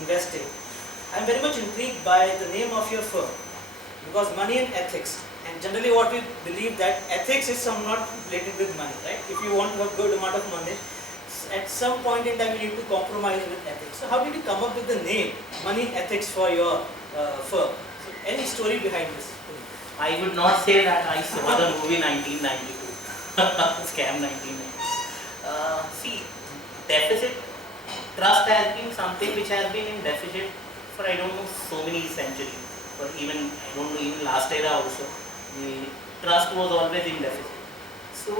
investing, I'm very much intrigued by the name of your firm, because money and ethics. And generally what we believe that ethics is somewhat related with money, right? If you want to have good amount of money, at some point in time you need to compromise with ethics. So how did you come up with the name Money Ethics for your firm? So any story behind this? I would not say that I saw the movie 1992, Scam 1992. See, deficit trust has been something which has been in deficit for I don't know so many centuries, or even I don't know even last era also. The trust was always in deficit. So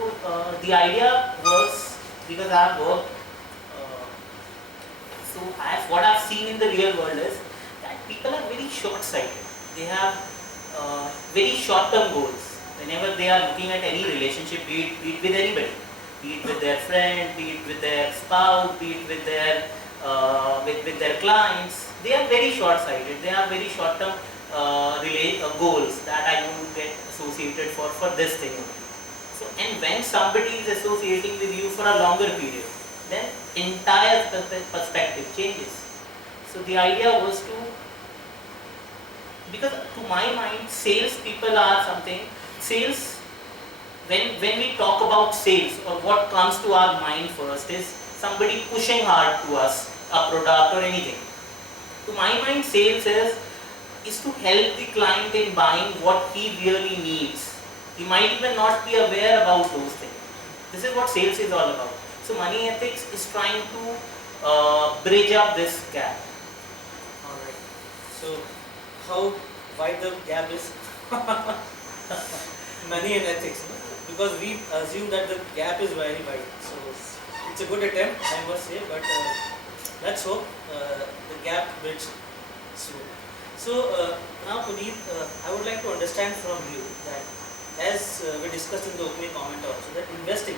the idea was, because I have worked, what I've seen in the real world is that people are very short-sighted. They have very short-term goals. Whenever they are looking at any relationship, be it with anybody, be it with their friend, be it with their spouse, be it with their clients, they are very short-sighted. They have very short-term goals that I want to get associated for this thing. So, and when somebody is associating with you for a longer period, then entire perspective changes. So the idea was to, because to my mind, sales people are something, sales, when we talk about sales, or what comes to our mind first is somebody pushing hard to us, a product or anything. To my mind, sales is to help the client in buying what he really needs. He might even not be aware about those things. This is what sales is all about. So money ethics is trying to bridge up this gap. Alright. So how wide the gap is? Money and ethics. No? Because we assume that the gap is very wide. So it's a good attempt, I must say, but let's hope the gap bridged soon. So now Puneet, I would like to understand from you that, as we discussed in the opening comment also, that investing,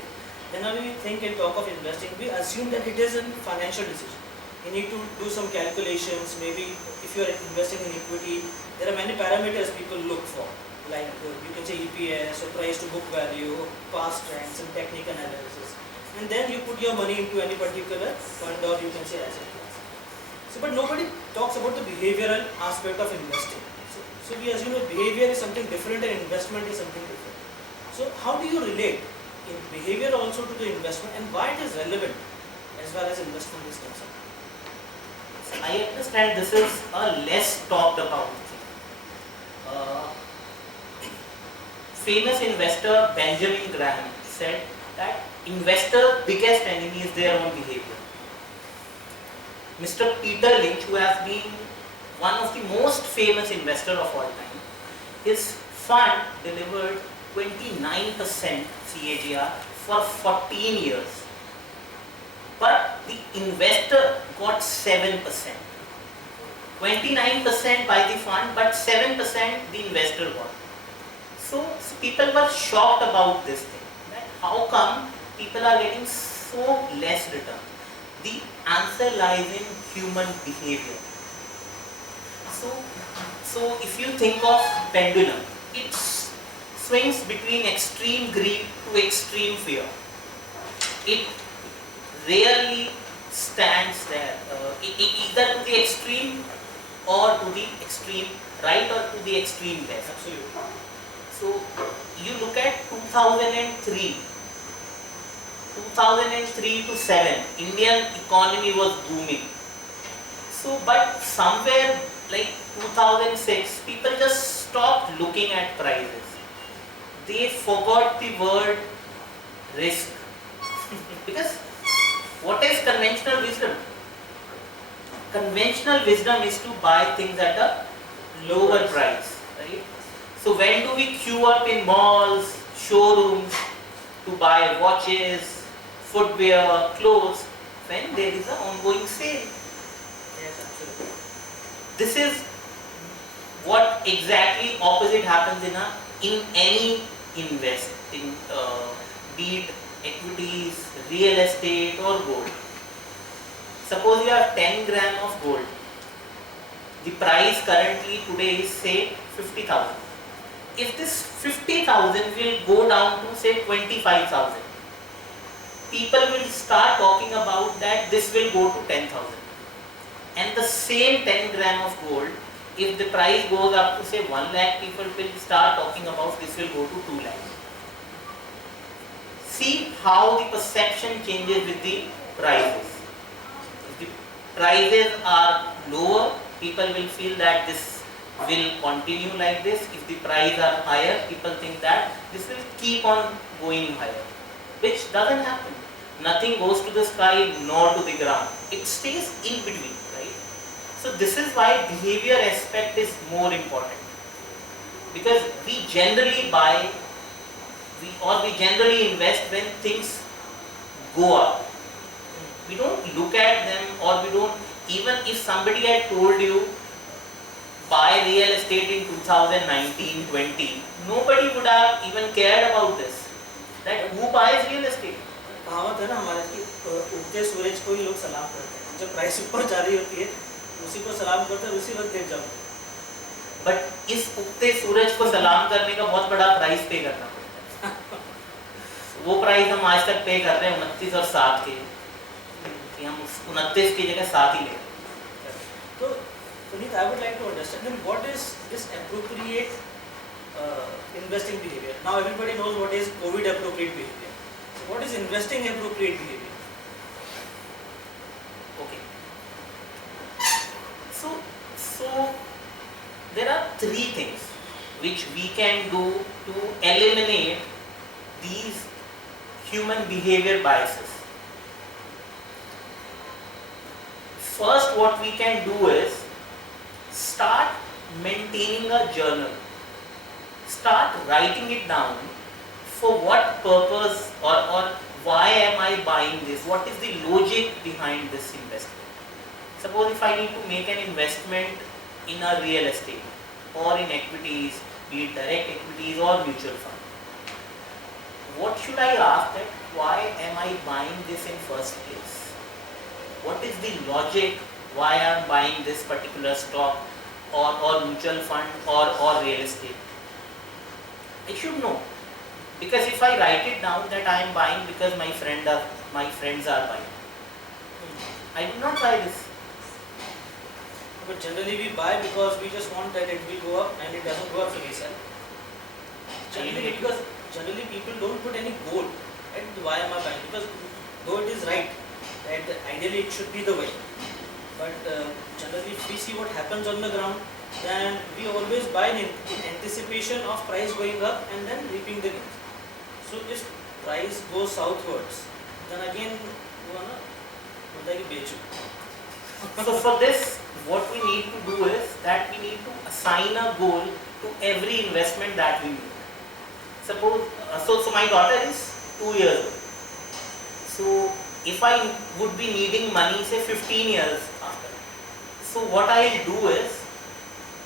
whenever we think and talk of investing, we assume that it is a financial decision. You need to do some calculations. Maybe if you are investing in equity, there are many parameters people look for, like you can say EPS or price to book value, past trends and technical analysis. And then you put your money into any particular fund, or you can say asset class. So, but nobody talks about the behavioral aspect of investing. So we assume that behavior is something different and investment is something different. So how do you relate in behavior also to the investment, and why it is relevant as far as investment is concerned? So I understand this is a less talked about thing. Famous investor Benjamin Graham said that investor's biggest enemy is their own behavior. Mr. Peter Lynch, who has been one of the most famous investor of all time, his fund delivered 29% CAGR for 14 years. But the investor got 7%. 29% by the fund, but 7% the investor got. So people were shocked about this thing. Right? How come people are getting so less return? The answer lies in human behavior. So if you think of pendulum, it swings between extreme greed to extreme fear. It rarely stands there, either to the extreme or to the extreme right or to the extreme left. Absolutely. So you look at 2003 to 7, Indian economy was booming. So, but somewhere like 2006, people just stopped looking at prices. They forgot the word risk. Because what is conventional wisdom? Conventional wisdom is to buy things at a lower price, right? So when do we queue up in malls, showrooms to buy watches, footwear, clothes? When there is an ongoing sale. Yes, absolutely. This is what exactly opposite happens in any investing, be it equities, real estate or gold. Suppose you have 10 gram of gold. The price currently today is say 50,000. If this 50,000 will go down to say 25,000, people will start talking about that this will go to 10,000. And and the same 10 gram of gold, if the price goes up to say 1 lakh, people will start talking about this will go to 2 lakh. See how the perception changes with the prices. If the prices are lower, people will feel that this will continue like this. If the prices are higher, people think that this will keep on going higher, which doesn't happen. Nothing goes to the sky nor to the ground. It stays in between, right? So this is why behavior aspect is more important, because we generally buy, we generally invest when things go up. We don't look at them, or we don't, even if somebody had told you buy real estate in 2019-20, nobody would have even cared about this. That who buys real estate? कहावत है ना हमारे की, उगते सूरज को ही लोग सलाम करते हैं, जब प्राइस ऊपर जा रही होती है उसी को सलाम करते हैं, उसी वक्त गिर जाओ. बट इस उगते सूरज को सलाम करने का बहुत बड़ा प्राइस पे करना पड़ता है. वो प्राइस हम आज तक पे कर रहे हैं 29 और 7 के, कि हम 29 की जगह 7 ही ले. तो Puneet, I would like to understand then what is this appropriate investing behavior. Now everybody knows what is COVID appropriate behavior. So what is investing appropriate behavior? Okay. So there are 3 things which we can do to eliminate these human behavior biases. First, what we can do is start maintaining a journal. Start writing it down. For what purpose, or why am I buying this? What is the logic behind this investment? Suppose if I need to make an investment in a real estate or in equities, be it direct equities or mutual fund. What should I ask that why am I buying this in first place? What is the logic why I am buying this particular stock or mutual fund or real estate? I should know. Because if I write it down that I am buying because my friends are buying, I will not buy this. But generally we buy because we just want that it will go up, and it doesn't go up, so we sell. Generally people don't put any goal at why am I buying, because though it is right that ideally it should be the way, but generally if we see what happens on the ground, then we always buy in anticipation of price going up and then reaping the gains. So if price goes southwards, then again So for this, what we need to do is that we need to assign a goal to every investment that we make. Suppose, so my daughter is 2 years old. So if I would be needing money, say 15 years after, so what I'll do is,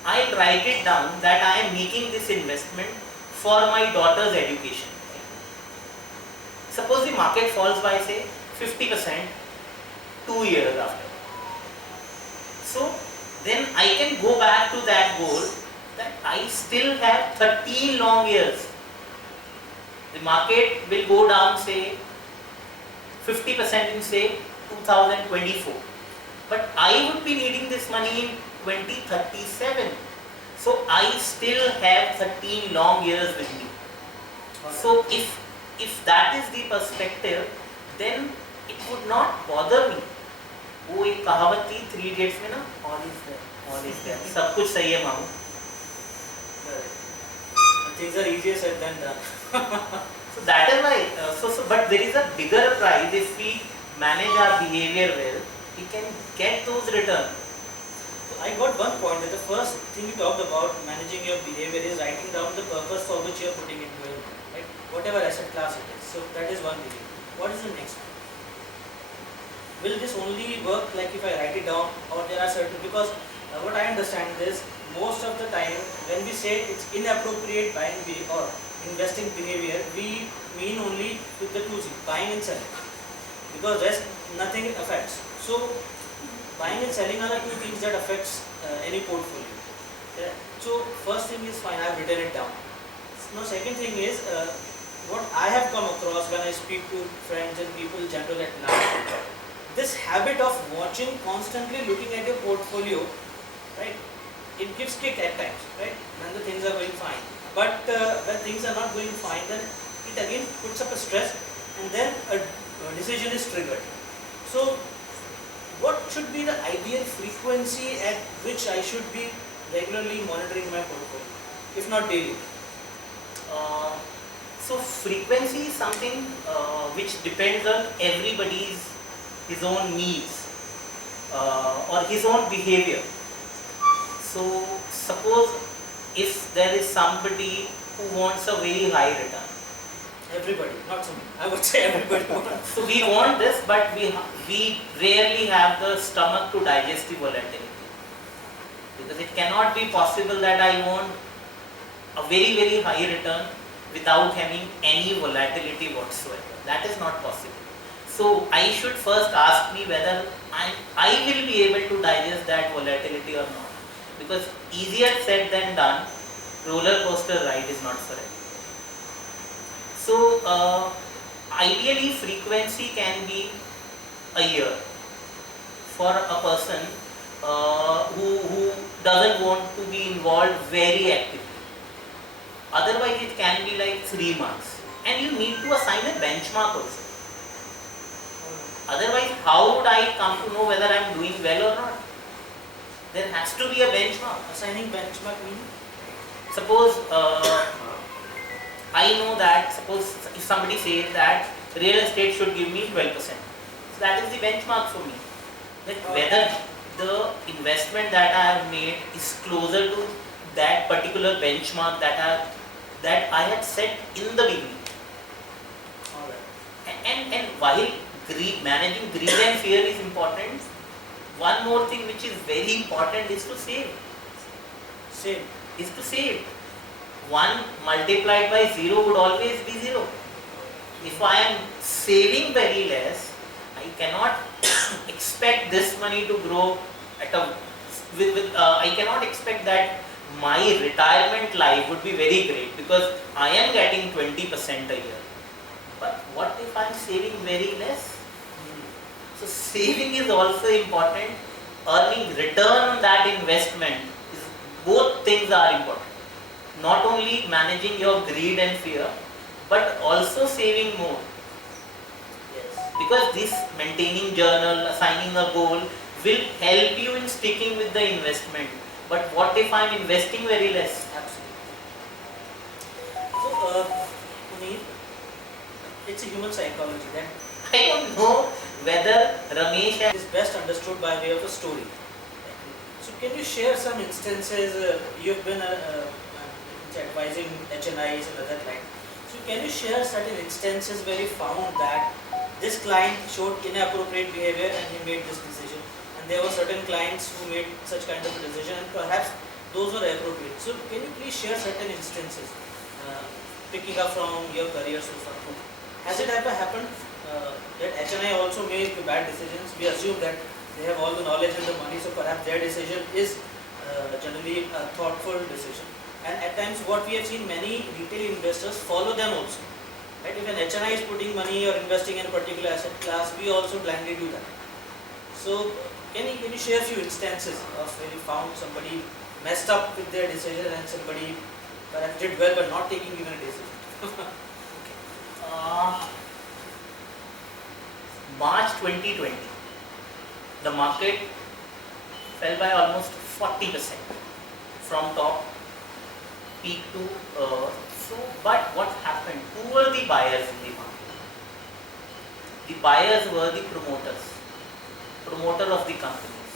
I'll write it down that I am making this investment for my daughter's education. Suppose the market falls by say 50% 2 years after. So then I can go back to that goal that I still have 13 long years. The market will go down say 50% in say 2024. But I would be needing this money in 2037. So I still have 13 long years with me. So if that is the perspective, then it would not bother me. वो एक कहावत थी 3 Idiots में ना, all is there, सब कुछ सही है मामू. Things are easier said than done. So that is why, but there is a bigger prize. If we manage our behavior well, we can get those returns. So I got one point that the first thing you talked about managing your behavior is writing down the purpose for which you are putting into it, right? Whatever asset class it is. So that is one behavior. What is the next one? Will this only work like if I write it down, or there are certain, because what I understand is most of the time when we say it's inappropriate buying or investing behavior, we mean only with the 2 things, buying and selling, because rest nothing affects. So buying and selling are the 2 things that affects any portfolio. Okay? So first thing is fine, I have written it down. Now second thing is what I have come across when I speak to friends and people general at large, this habit of watching, constantly looking at your portfolio, right, it gives kick at times, right, when the things are going fine. But when things are not going fine, then it again puts up a stress, and then a decision is triggered. So what should be the ideal frequency at which I should be regularly monitoring my portfolio, if not daily? So frequency is something which depends on everybody's his own needs or his own behavior. So suppose if there is somebody who wants a very high return. Everybody, not so many. I would say everybody. So we want this, but we rarely have the stomach to digest the volatility, because it cannot be possible that I want a very, very high return without having any volatility whatsoever. That is not possible. So I should first ask me whether I will be able to digest that volatility or not, because easier said than done. Roller coaster ride is not forever. So ideally frequency can be a year for a person who doesn't want to be involved very actively. Otherwise it can be like 3 months, and you need to assign a benchmark also. Otherwise how would I come to know whether I am doing well or not? There has to be a benchmark. Assigning benchmark meaning? Suppose I know that, suppose if somebody says that real estate should give me 12%, so that is the benchmark for me. That whether the investment that I have made is closer to that particular benchmark that I had set in the beginning. Alright. And while managing greed and fear is important, one more thing which is very important is to save. Is to save. 1 multiplied by 0 would always be 0. If I am saving very less, I cannot expect this money to grow at a I cannot expect that my retirement life would be very great, because I am getting 20% a year. But what if I am saving very less? So saving is also important. Earning return on that investment, both things are important. Not only managing your greed and fear, but also saving more. Yes. Because this maintaining journal, assigning a goal will help you in sticking with the investment. But what if I am investing very less? Absolutely. So, Puneet, it's a human psychology. Then I don't know whether Ramesh is best understood by way of a story. So, can you share some instances? You've been advising HNIs and other clients. So, can you share certain instances where you found that this client showed inappropriate behavior and he made this decision, and there were certain clients who made such kind of a decision, and perhaps those were appropriate. So, can you please share certain instances, picking up from your career so far? Has it ever happened that HNI also make bad decisions? We assume that they have all the knowledge and the money, so perhaps their decision is generally a thoughtful decision. And at times what we have seen, many retail investors follow them also. Right? If an HNI is putting money or investing in a particular asset class, we also blindly do that. So can you share a few instances of where you found somebody messed up with their decision and somebody perhaps did well but not taking even a decision? March 2020, the market fell by almost 40% from top peak to but what happened? Who were the buyers in the market? The buyers were the promoter of the companies,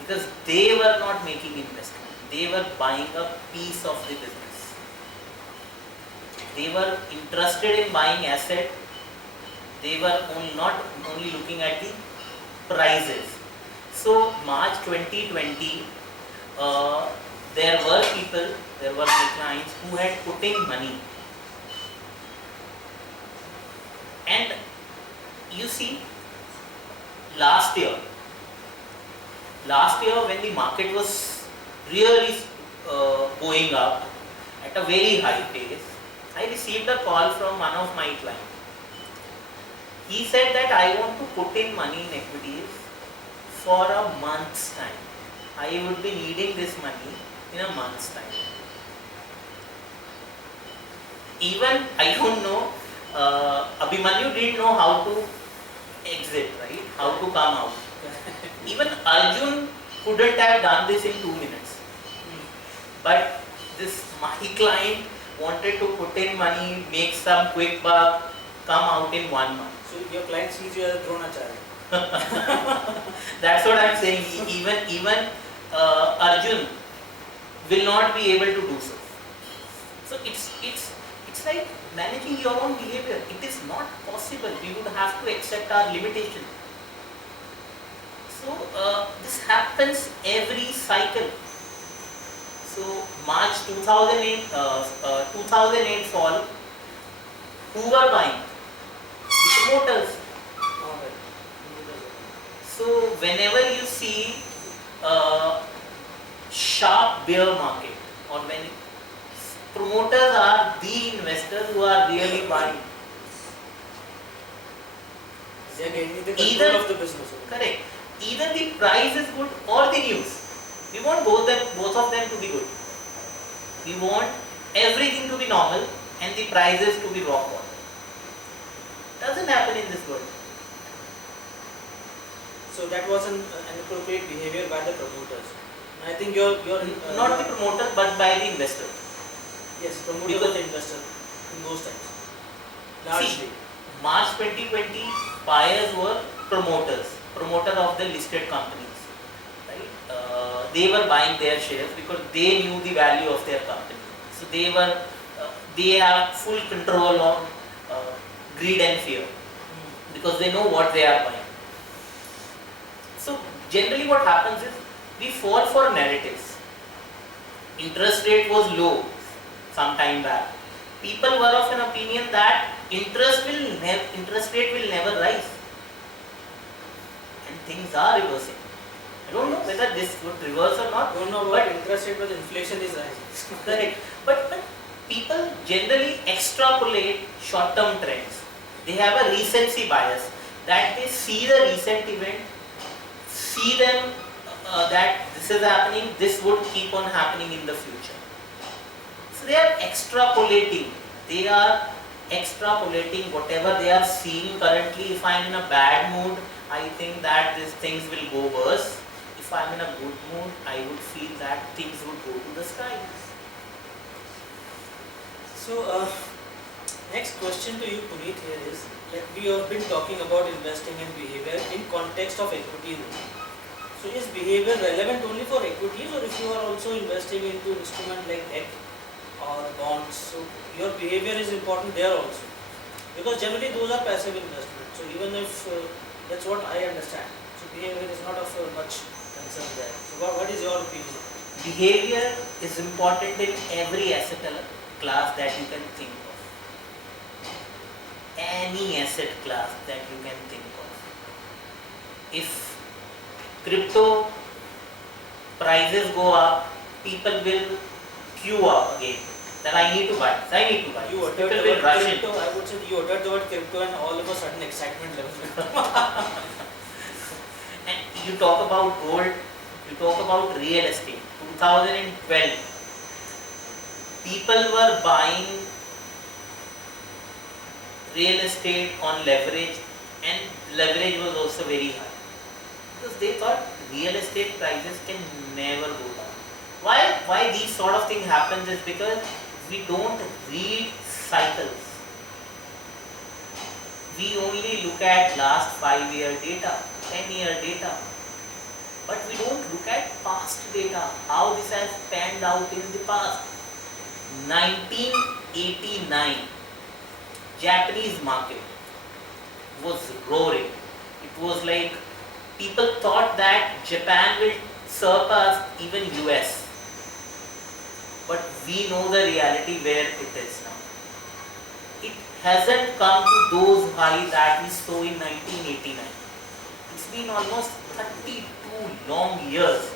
because they were not making investment, they were buying a piece of the business. They were interested in buying asset. They were not only looking at the prices. So March 2020, there were the clients who had put in money. And you see, last year when the market was really going up at a very high pace, I received a call from one of my clients. He said that I want to put in money in equities for a month's time. I would be needing this money in a month's time. Even I don't know, Abhimanyu didn't know how to exit, right? How to come out. Even Arjun couldn't have done this in 2 minutes. But this my client wanted to put in money, make some quick buck, come out in 1 month. So your client sees you as a Dronacharya. That's what I'm saying. Even Arjun will not be able to do so. So it's like managing your own behavior. It is not possible. We would have to accept our limitation. So this happens every cycle. So March 2008, 2008 fall. Who were buying? The promoters. So whenever you see sharp bear market, or when promoters are the investors who are really buying. They are getting the control of the business. Correct. Either the price is good or the news. We want both of them to be good. We want everything to be normal and the prices to be rock bottom. Doesn't happen in this world. So that was an appropriate behavior by the promoters. And I think you're not the promoter but by the investor. Yes, promoter was the investor in those times. Largely. See, March 2020 buyers were promoter of the listed companies. Right? They were buying their shares because they knew the value of their company. So they have full control on greed and fear because they know what they are buying. So generally what happens is we fall for narratives. Interest rate was low some time back. People were of an opinion that interest rate will never rise. And things are reversing. I don't know whether this would reverse or not. I don't know about interest rate, but inflation is rising. Correct. But people generally extrapolate short-term trends. They have a recency bias that they see the recent event, see them that this is happening, this would keep on happening in the future. So they are extrapolating. They are extrapolating whatever they are seeing currently. If I am in a bad mood, I think that these things will go worse. If I am in a good mood, I would feel that things would go to the sky. So next question to you, Puneet, here is that we have been talking about investing and behavior in context of equity only. So is behavior relevant only for equities, or if you are also investing into instrument like debt or bonds, so your behavior is important there also, because generally those are passive investments. So even if that's what I understand, so behavior is not of much concern there. So what is your opinion? Behavior is important in every asset class that you can think of. Any asset class that you can think of. If crypto prices go up, people will queue up again. Then I need to buy. I need to buy. You uttered the word crypto. I would say you uttered the word crypto, and all of a sudden excitement level. And you talk about gold. You talk about real estate. 2012, people were buying real estate on leverage, and leverage was also very high. Because they thought real estate prices can never go down. Why these sort of things happens is because we don't read cycles. We only look at last 5-year data, 10-year data. But we don't look at past data, how this has panned out in the past. 1989, Japanese market was roaring. It was like people thought that Japan will surpass even US. But we know the reality where it is now. It hasn't come to those highs that we saw in 1989. It's been almost 32 long years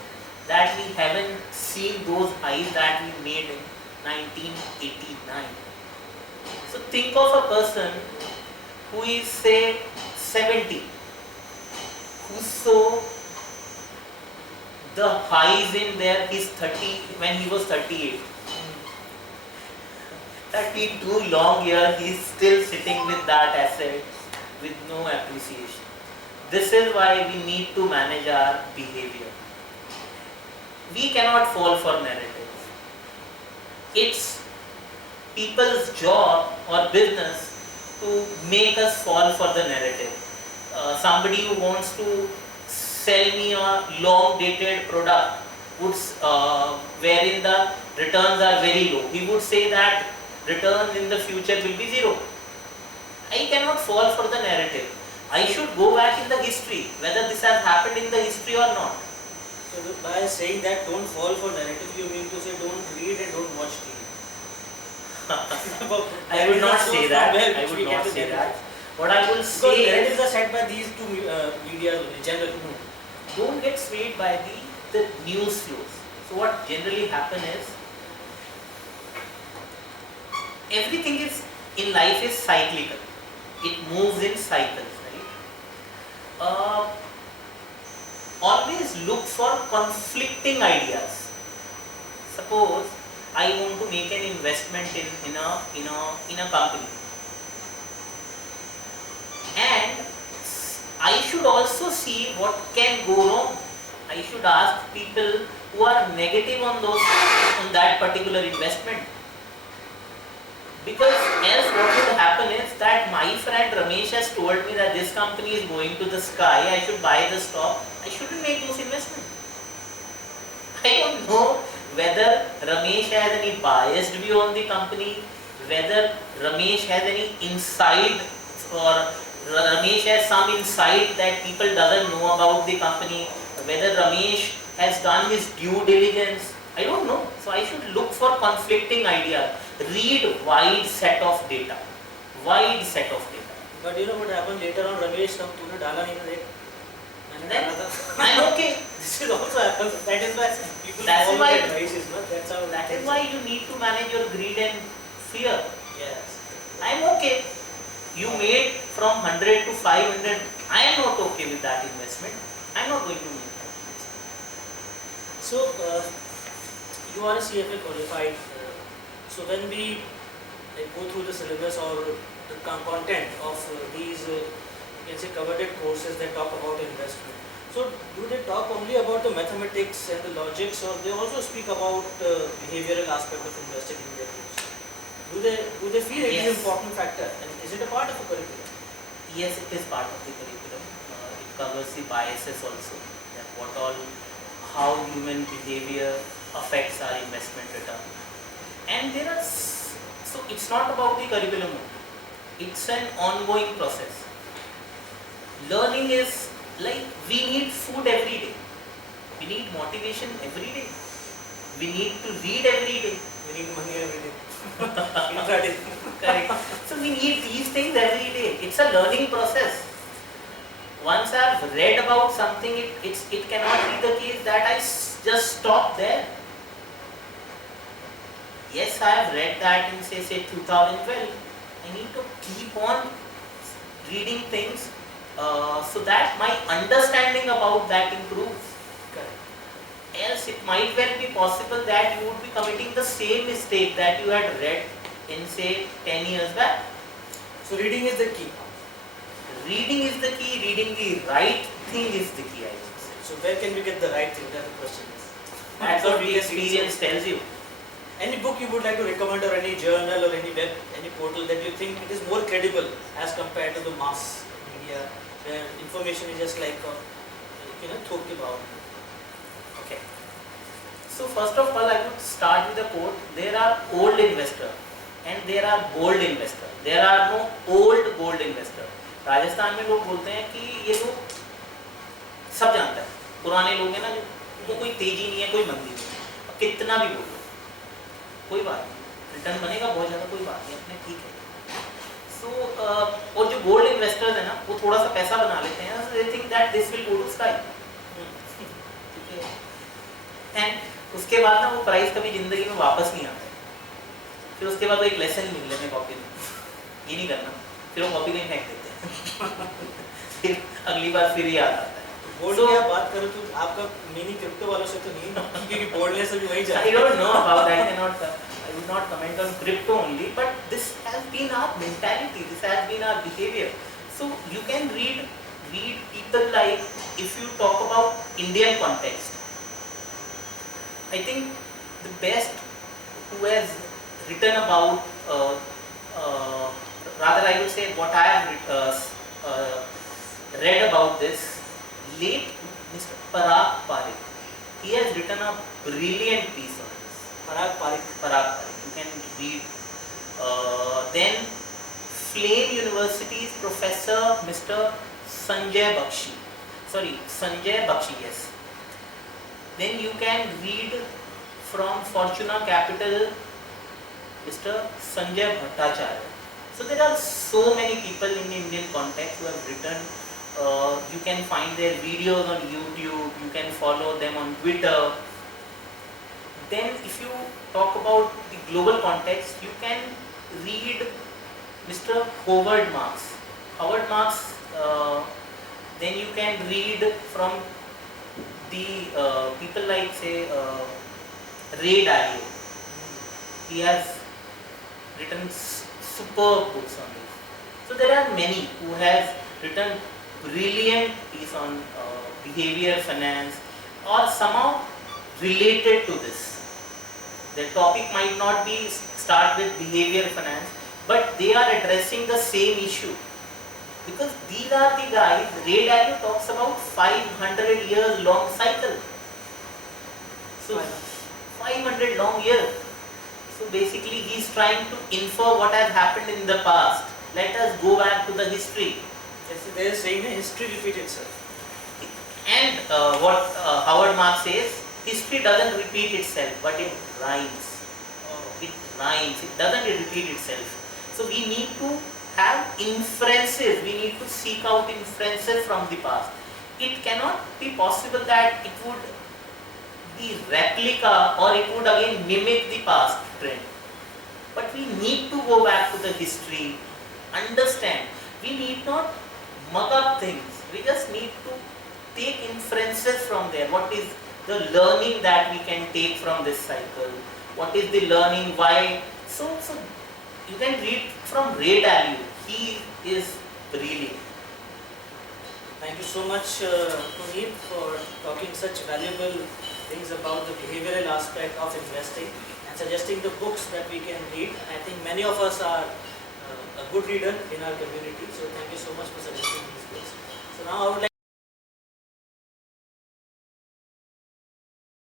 that we haven't seen those highs that we made in 1989. So think of a person who is, say, 70 who saw the highs in there is 30 when he was 38. 32 long years he is still sitting with that asset with no appreciation. This is why we need to manage our behavior. We cannot fall for narratives. It's people's job or business to make us fall for the narrative. Somebody who wants to sell me a long dated product would, wherein the returns are very low, he would say that returns in the future will be zero. I cannot fall for the narrative. I should go back in the history, whether this has happened in the history or not. So by saying that don't fall for narrative, you mean to say don't read and don't watch TV. I would not say that. I would not say that. What I will say is, narratives are set by these two media generally. Don't get swayed by the news flows. So what generally happens is, everything is in life is cyclical. It moves in cycles, right? Always look for conflicting ideas. Suppose I want to make an investment in a company, and I should also see what can go wrong. I should ask people who are negative on that particular investment. Because else what would happen is that my friend Ramesh has told me that this company is going to the sky, I should buy the stock, I shouldn't make those investments. I don't know whether Ramesh has any biased view on the company, whether Ramesh has any insight or Ramesh has some insight that people doesn't know about the company, whether Ramesh has done his due diligence. I don't know. So I should look for conflicting ideas. Read wide set of data. Wide set of data. But you know what happened later on, Ramesh kam tune dala nahi na and then I'm okay. This is also happens. That is why people follow advices. That's how. That is why you need to manage your greed and fear. Yes. I'm okay. You made from 100 to 500. I am not okay with that investment. I'm not going to make that investment. So you are a CFA qualified. So when we go through the syllabus or the content of these, you can say, coveted courses that talk about investment. So do they talk only about the mathematics and the logics, or they also speak about behavioral aspect of investing in their course? Do they feel it is an important factor, and is it a part of the curriculum? Yes, it is part of the curriculum. It covers the biases also, that how human behavior affects our investment return. And so it's not about the curriculum only. It's an ongoing process. Learning is like we need food every day. We need motivation every day. We need to read every day. We need money every day. Correct. So we need these things every day. It's a learning process. Once I've read about something, it cannot be the case that I just stop there. Yes, I have read that in say 2012. I need to keep on reading things so that my understanding about that improves. Correct. Else it might well be possible that you would be committing the same mistake that you had read in say 10 years back. So reading is the key. Reading is the key. Reading the right thing is the key, I would say. So where can we get the right thing? That's the question. That's what the experience tells you. Any book you would like to recommend, or any journal or any web, any portal that you think it is more credible as compared to the mass media, where information is just like talked about. Okay. So first of all, I would start with a quote. There are old investors and there are bold investors. There are no old gold investors. Rajasthan में लोग बोलते हैं कि ये लोग सब जानता है, पुराने लोग हैं ना, जो कोई तेजी नहीं है, कोई मंदी नहीं है, कितना भी बोलो कोई बात नहीं, रिटर्न बनेगा बहुत ज़्यादा, कोई बात नहीं, अपने ठीक है. सो और जो गोल्ड इन्वेस्टर्स है ना, वो थोड़ा सा पैसा बना लेते हैं, they think that this will go to sky. ठीक है. एंड उसके बाद ना वो प्राइस कभी जिंदगी में वापस नहीं आता. फिर उसके बाद वो एक लेसन मिल लेते हैं कॉपी में, ये नहीं करना, फिर वो कॉपी कहीं फेंक देते हैं. फिर अगली बार फिर याद आता है। बोल्ड की आप बात करो तो आपका मीनिंग क्रिप्टो वालों से तो नहीं, क्योंकि बोल्डनेस अभी वही जा I don't know about that. I would not comment on crypto only, but this has been our mentality. This has been our behavior. So you can read people like, if you talk about Indian context, I think the best who has written about, rather I would say what I have read about this, late Mr. Parag Parikh. He has written a brilliant piece on this. Parag Parikh. You can read. Then Flame University's Professor Mr. Sanjay Bakshi. Yes. Then you can read from Fortuna Capital Mr. Sanjay Bhattacharya. So there are so many people in Indian context who have written. You can find their videos on YouTube, you can follow them on Twitter. Then if you talk about the global context, you can read Mr. Howard Marks. Then you can read from the people like, say, Ray Dalio. He has written superb books on this. So there are many who have written brilliant piece on behavior finance or somehow related to this. The topic might not be start with behavior finance, but they are addressing the same issue. Because these are the guys, Ray Dalio talks about 500 years long cycle. So 500 long years. So basically he is trying to infer what has happened in the past. Let us go back to the history. Yes, they are saying that history repeats itself. And what Howard Marks says, history doesn't repeat itself, but it rhymes. It rhymes. It doesn't repeat itself. So we need to have inferences. We need to seek out inferences from the past. It cannot be possible that it would be replica or it would again mimic the past trend. But we need to go back to the history, understand. We need not mug up things. We just need to take inferences from there. What is the learning that we can take from this cycle? What is the learning? Why? So you can read from Ray Dalio. He is brilliant. Thank you so much, Puneet, for talking such valuable things about the behavioral aspect of investing and suggesting the books that we can read. I think many of us are a good reader in our community, so thank you so much for suggesting these books. So now I would like